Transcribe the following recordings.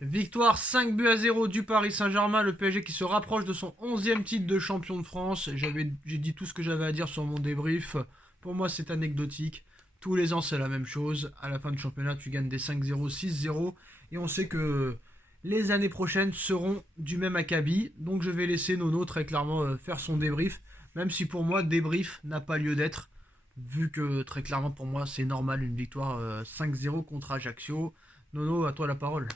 Victoire 5-0 du Paris Saint-Germain, le PSG qui se rapproche de son 11e titre de champion de France. J'ai dit tout ce que j'avais à dire sur mon débrief. Pour moi, c'est anecdotique. Tous les ans, c'est la même chose. À la fin du championnat, tu gagnes des 5-0, 6-0. Et on sait que les années prochaines seront du même acabit. Donc je vais laisser Nono très clairement faire son débrief. Même si pour moi, débrief n'a pas lieu d'être. Vu que très clairement, pour moi, c'est normal une victoire 5-0 contre Ajaccio. Nono, à toi la parole.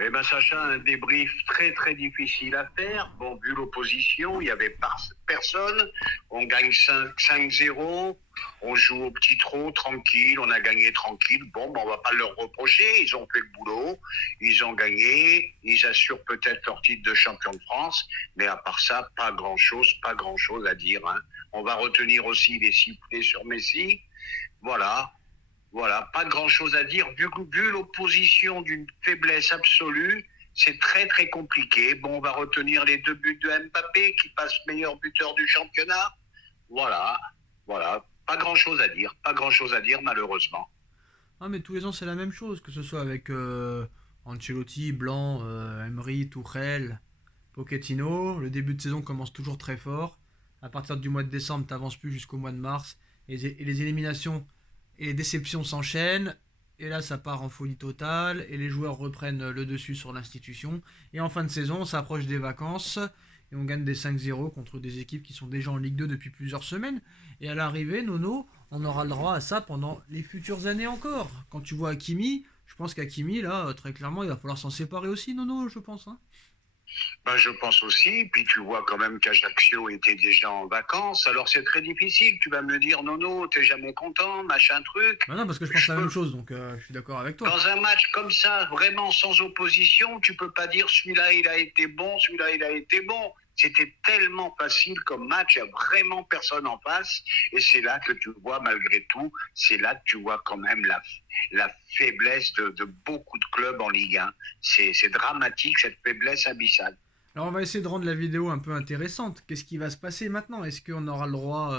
Eh ben Sacha, un débrief très très difficile à faire. Bon, vu l'opposition, il n'y avait personne. On gagne 5-0. On joue au petit trot, tranquille. On a gagné tranquille. Bon, ben, on va pas leur reprocher. Ils ont fait le boulot. Ils ont gagné. Ils assurent peut-être leur titre de champion de France. Mais à part ça, pas grand-chose à dire. Hein. On va retenir aussi les sifflets sur Messi. Voilà. Voilà, pas grand-chose à dire. Vu l'opposition d'une faiblesse absolue, c'est très très compliqué. Bon, on va retenir les 2 buts de Mbappé qui passe meilleur buteur du championnat. Voilà, voilà. Pas grand-chose à dire malheureusement. Ah mais tous les ans c'est la même chose, que ce soit avec Ancelotti, Blanc, Emery, Tuchel, Pochettino. Le début de saison commence toujours très fort. À partir du mois de décembre, t'avances plus jusqu'au mois de mars. Et les éliminations et les déceptions s'enchaînent. Et là, ça part en folie totale. Et les joueurs reprennent le dessus sur l'institution. Et en fin de saison, on s'approche des vacances. Et on gagne des 5-0 contre des équipes qui sont déjà en Ligue 2 depuis plusieurs semaines. Et à l'arrivée, Nono, on aura le droit à ça pendant les futures années encore. Quand tu vois Hakimi, je pense qu'Hakimi, là, très clairement, il va falloir s'en séparer aussi, Nono, je pense. Hein. Ben, je pense aussi, puis tu vois quand même qu'Ajaccio était déjà en vacances, alors c'est très difficile, tu vas me dire, non, t'es jamais content, machin truc. Bah non, parce que je pense Je la même peux, chose, donc je suis d'accord avec toi. Dans un match comme ça, vraiment sans opposition, tu peux pas dire celui-là il a été bon, celui-là il a été bon. C'était tellement facile comme match, il n'y a vraiment personne en face. Et c'est là que tu vois, malgré tout, c'est là que tu vois quand même la faiblesse de beaucoup de clubs en Ligue 1. C'est dramatique, cette faiblesse abyssale. Alors on va essayer de rendre la vidéo un peu intéressante. Qu'est-ce qui va se passer maintenant? Est-ce qu'on aura le droit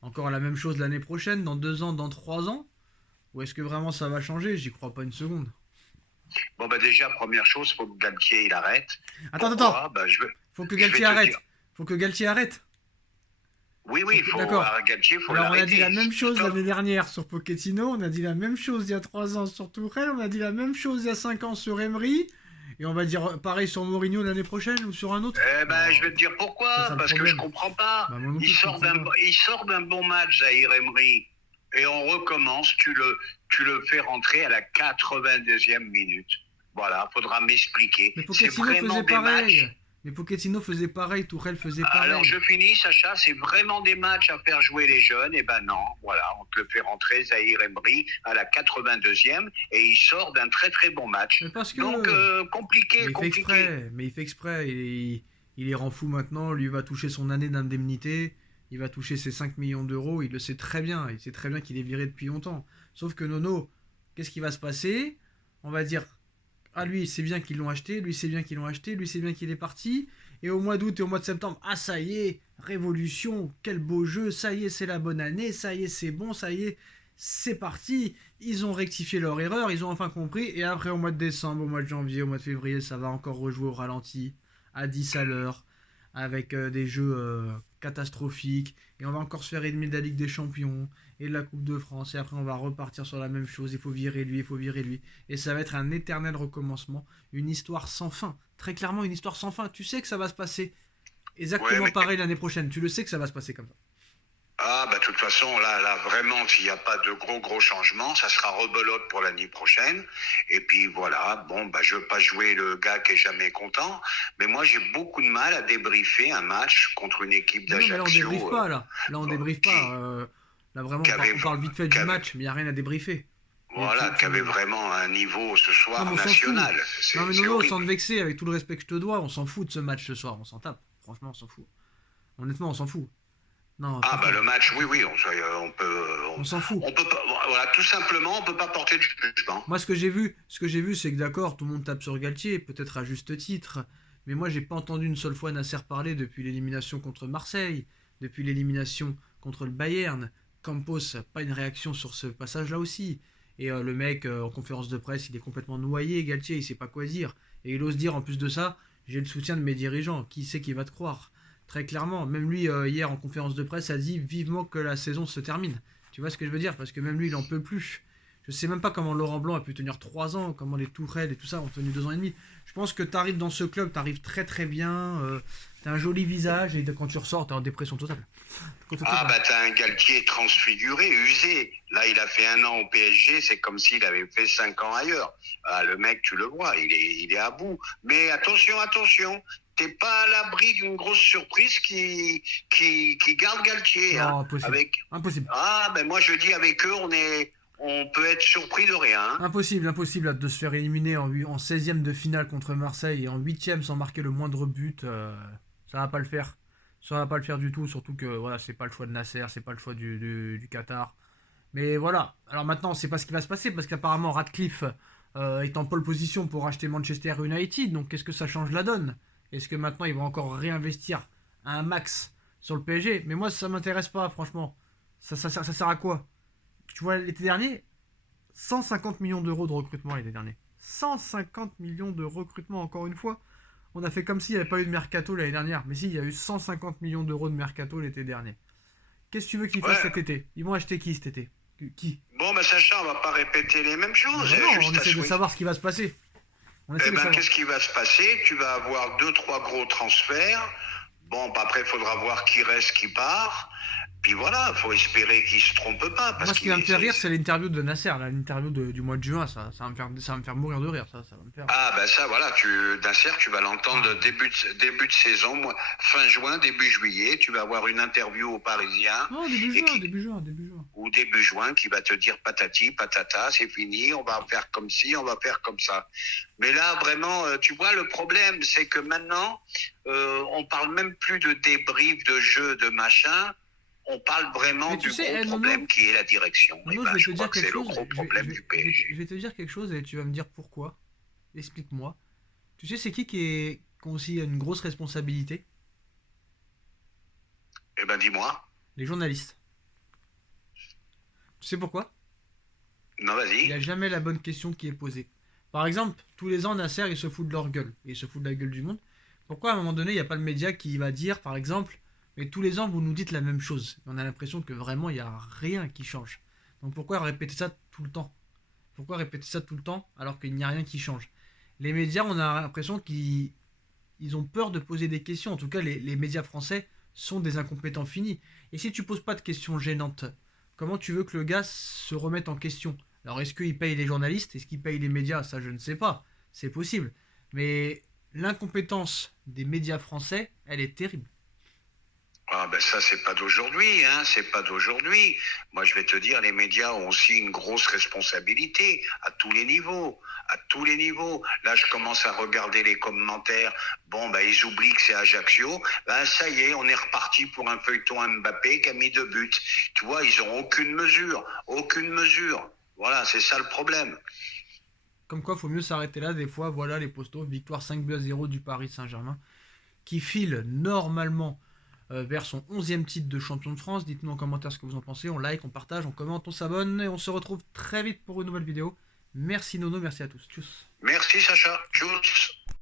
encore à la même chose l'année prochaine, dans 2 ans, dans 3 ans? Ou est-ce que vraiment ça va changer? J'y crois pas une seconde. Bon, bah déjà, première chose, il faut que Galtier il arrête. Attends. Pourquoi bah, Faut que je vais Galtier te dire. arrête. Faut que Galtier arrête. Oui, D'accord. Galtier, il faut Alors on a dit la l'arrêter. même chose Stop. l'année dernière sur Pochettino, on a dit la même chose il y a 3 ans sur Tourelle, on a dit la même chose il y a 5 ans sur Emery, et on va dire pareil sur Mourinho l'année prochaine ou sur un autre. Eh ben, je Non, vais te dire c'est pourquoi. ça le Parce que je problème. comprends pas. Bah moi non plus je comprends pas. Il sort d'un bon match, Zahir Emery. Et on recommence. Tu le fais rentrer à la 82e minute. Voilà, faudra m'expliquer. Mais C'est Pochettino vraiment faisait des pareil. matchs. Mais Pochettino faisait pareil, Tourelle faisait Alors pareil. je finis, Sacha, c'est vraiment des matchs à faire jouer les jeunes. Et ben non, voilà, on te le fait rentrer, Zahir Emery, à la 82e, et il sort d'un très très bon match. Mais parce Donc que... compliqué, Mais il fait compliqué. exprès, il les rend fous maintenant, lui va toucher son année d'indemnité, il va toucher ses 5 millions d'euros, il le sait très bien, il sait très bien qu'il est viré depuis longtemps. Sauf que Nono, qu'est-ce qui va se passer? On va dire, ah lui, c'est bien qu'ils l'ont acheté, lui, c'est bien qu'ils l'ont acheté, lui, c'est bien qu'il est parti. Et au mois d'août et au mois de septembre, ah ça y est, révolution, quel beau jeu, ça y est, c'est la bonne année, ça y est, c'est bon, ça y est, c'est parti. Ils ont rectifié leur erreur, ils ont enfin compris. Et après, au mois de décembre, au mois de janvier, au mois de février, ça va encore rejouer au ralenti, à 10 à l'heure, avec des jeux catastrophiques. Et on va encore se faire éliminer de la Ligue des Champions et de la Coupe de France. Et après, on va repartir sur la même chose. Il faut virer lui, il faut virer lui. Et ça va être un éternel recommencement. Une histoire sans fin. Très clairement, une histoire sans fin. Tu sais que ça va se passer Ouais, exactement mais pareil l'année prochaine. Tu le sais que ça va se passer comme ça. ah, bah, de toute façon, là, vraiment, s'il n'y a pas de gros changements, ça sera rebelote pour l'année prochaine. Et puis, voilà. Bon, bah, je veux pas jouer le gars qui est jamais content. Mais moi, j'ai beaucoup de mal à débriefer un match contre une équipe Mais non, mais là on débriefe d'Ajaccio, pas là. Là on débriefe pas. qui, Là vraiment qui avait, on parle vite fait qui du avait, match, mais il n'y a rien à débriefer. Et voilà, qui avait vraiment un niveau ce Non mais soir on s'en fout. national. Non mais C'est Nono, sans te horrible. vexer, avec tout le respect que je te dois, on s'en fout de ce match ce soir. On s'en tape. Franchement, on s'en fout. Honnêtement, on s'en fout. Non, Ah, bah, franchement, le match, on s'en oui, fout. On s'en fout. on peut pas, voilà, tout simplement, on peut pas porter de jugement. Moi, ce que j'ai vu, c'est que d'accord, tout le monde tape sur Galtier, peut-être à juste titre, mais moi, j'ai pas entendu une seule fois Nasser parler depuis l'élimination contre Marseille, depuis l'élimination contre le Bayern. Campos, pas une réaction sur ce passage-là aussi. Et le mec, en conférence de presse, il est complètement noyé, Galtier, il sait pas quoi dire. Et il ose dire en plus de ça, j'ai le soutien de mes dirigeants. Qui c'est qui va te croire? Très clairement. Même lui, hier, en conférence de presse, a dit vivement que la saison se termine. Tu vois ce que je veux dire? Parce que même lui, il en peut plus. Je sais même pas comment Laurent Blanc a pu tenir 3 ans, comment les Tourelle et tout ça ont tenu 2 ans et demi. Je pense que tu arrives dans ce club, tu arrives très très bien, tu as un joli visage et quand tu ressors, tu es en dépression totale. Ah bah t'as un Galtier transfiguré, usé. Là il a fait 1 an au PSG, c'est comme s'il avait fait 5 ans ailleurs. Ah, le mec tu le vois, il est à bout. Mais attention, t'es pas à l'abri d'une grosse surprise qui garde Galtier. Non, Hein, impossible. avec... Impossible. Ah ben moi je dis avec eux on peut être surpris de rien. Hein. Impossible de se faire éliminer en 16e de finale contre Marseille et en 8e sans marquer le moindre but. Ça va pas le faire. Ça va pas le faire du tout, surtout que voilà, c'est pas le choix de Nasser, c'est pas le choix du Qatar. Mais voilà, alors maintenant, on sait pas ce qui va se passer parce qu'apparemment Ratcliffe est en pole position pour acheter Manchester United. Donc qu'est-ce que ça change la donne? Est-ce que maintenant ils vont encore réinvestir un max sur le PSG? Mais moi, ça m'intéresse pas, franchement. Ça sert à quoi? Tu vois, l'été dernier, 150 millions d'euros de recrutement l'été dernier. 150 millions de recrutement, encore une fois. On a fait comme s'il n'y avait pas eu de mercato l'année dernière. Mais si, il y a eu 150 millions d'euros de mercato l'été dernier. Qu'est-ce que tu veux qu'ils fassent cet été? Ils vont acheter qui cet été? Qui? Bon bah Sacha, on va pas répéter les mêmes choses. Non, on essaie de savoir ce qui va se passer. Eh ben qu'est-ce qui va se passer? Tu vas avoir 2-3 gros transferts. Bon, bah, après, il faudra voir qui reste, qui part. Puis voilà, il faut espérer qu'il ne se trompe pas. Parce moi, ce qui va me faire rire, c'est l'interview de Nasser, l'interview du mois de juin. Ça va me faire mourir de rire. Ça va me faire... Ah, ben ça, voilà, Nasser, tu vas l'entendre début de saison, fin juin, début juillet. Tu vas avoir une interview aux Parisiens. Non, début juin. Ou début juin, qui va te dire patati, patata, c'est fini, on va faire comme ci, on va faire comme ça. Mais là, vraiment, tu vois, le problème, c'est que maintenant, on parle même plus de débrief, de jeu, de machin. On parle vraiment du gros problème qui est la direction. Et ben, je crois que c'est le gros problème du PSG. Je vais te dire quelque chose et tu vas me dire pourquoi. Explique-moi. Tu sais, c'est qui a aussi une grosse responsabilité? Eh ben, dis-moi. Les journalistes. Tu sais pourquoi? Non, vas-y. Il n'y a jamais la bonne question qui est posée. Par exemple, tous les ans, Nasser, il se fout de leur gueule. Et il se fout de la gueule du monde. Pourquoi à un moment donné, il n'y a pas le média qui va dire, par exemple, mais tous les ans, vous nous dites la même chose. On a l'impression que vraiment, il n'y a rien qui change. Donc pourquoi répéter ça tout le temps? Pourquoi répéter ça tout le temps alors qu'il n'y a rien qui change? Les médias, on a l'impression qu'ils ont peur de poser des questions. En tout cas, les médias français sont des incompétents finis. Et si tu poses pas de questions gênantes, comment tu veux que le gars se remette en question? Alors est-ce qu'il paye les journalistes? Est-ce qu'il paye les médias? Ça, je ne sais pas. C'est possible. Mais l'incompétence des médias français, elle est terrible. Ah ben ça, c'est pas d'aujourd'hui, hein, c'est pas d'aujourd'hui. Moi, je vais te dire, les médias ont aussi une grosse responsabilité à tous les niveaux, à tous les niveaux. Là, je commence à regarder les commentaires. Bon, ben ils oublient que c'est Ajaccio. Ben ça y est, on est reparti pour un feuilleton Mbappé qui a mis 2 buts. Tu vois, ils ont aucune mesure, aucune mesure. Voilà, c'est ça le problème. Comme quoi, faut mieux s'arrêter là. Des fois, voilà les postos. Victoire 5-0 du Paris Saint-Germain, qui file normalement vers son 11e titre de champion de France. Dites-nous en commentaire ce que vous en pensez. On like, on partage, on commente, on s'abonne. Et on se retrouve très vite pour une nouvelle vidéo. Merci Nono, merci à tous. Tchuss. Merci Sacha. Tchuss.